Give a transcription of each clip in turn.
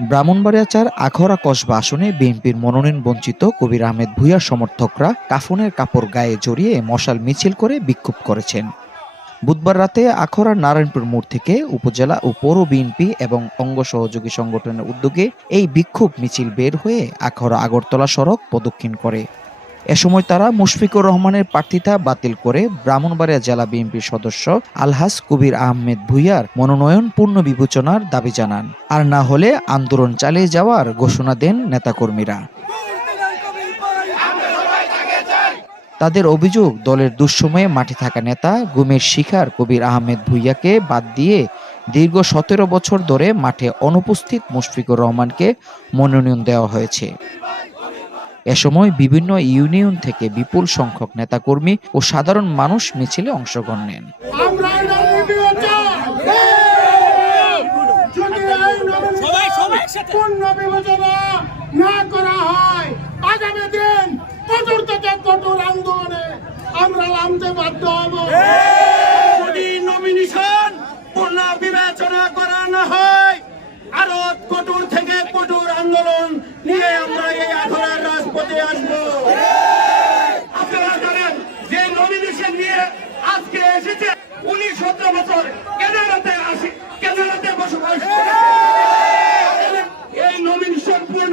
ব্রাহ্মণবাড়িয়া চার আখরা কসবা আসনে বিএনপির মনোনয়ন বঞ্চিত কবির আহমেদ ভূঁইয়ার সমর্থকরা কাফনের কাপড় গায়ে জড়িয়ে মশাল মিছিল করে বিক্ষোভ করেছেন। বুধবার রাতে আখরা নারায়ণপুর মোড় থেকে উপজেলা ও পৌর বিএনপি এবং অঙ্গ সহযোগী সংগঠনের উদ্যোগে এই বিক্ষোভ মিছিল বের হয়ে আখড়া আগরতলা সড়ক প্রদক্ষিণ করে। এ সময় তারা মুশফিকুর রহমানের প্রার্থিতা বাতিল করে ব্রাহ্মণবাড়িয়া জেলা বিএনপির সদস্য আলহাস কবির আহমেদ ভুইয়ার মনোনয়ন পূর্ণ বিবেচনার দাবি জানান। আর না হলে আন্দোলন চালিয়ে যাওয়ার ঘোষণা দেন নেতাকর্মীরা। তাদের অভিযোগ, দলের দুঃসময়ে মাঠে থাকা নেতা গুমের শিখার কবির আহমেদ ভুইয়াকে বাদ দিয়ে দীর্ঘ সতেরো বছর ধরে মাঠে অনুপস্থিত মুশফিকুর রহমানকে মনোনয়ন দেওয়া হয়েছে। এ সময় বিভিন্ন ইউনিয়ন থেকে বিপুল সংখ্যক নেতাকর্মী ও সাধারণ মানুষ মিছিলে অংশগ্রহণ নেন। না করা হয় আগামী দিন কঠোর থেকে কঠোর আন্দোলনে আমরা নামতে বাধ্য হব যদি নমিনেশন পূর্ণ বিবেচনা করা না হয়। আরও কঠোর থেকে কঠোর আন্দোলন নিয়ে আমরা এই আখড়ার রাজপথে আসব আপনারা জানেন যে নমিনেশন নিয়ে আজকে এসেছে উনি সতেরো বছর কেনাডাতে আসি কেনাডাতে বসবাস করে এই নমিনেশন পূর্ণ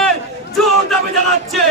জোর দাবি জানাচ্ছে।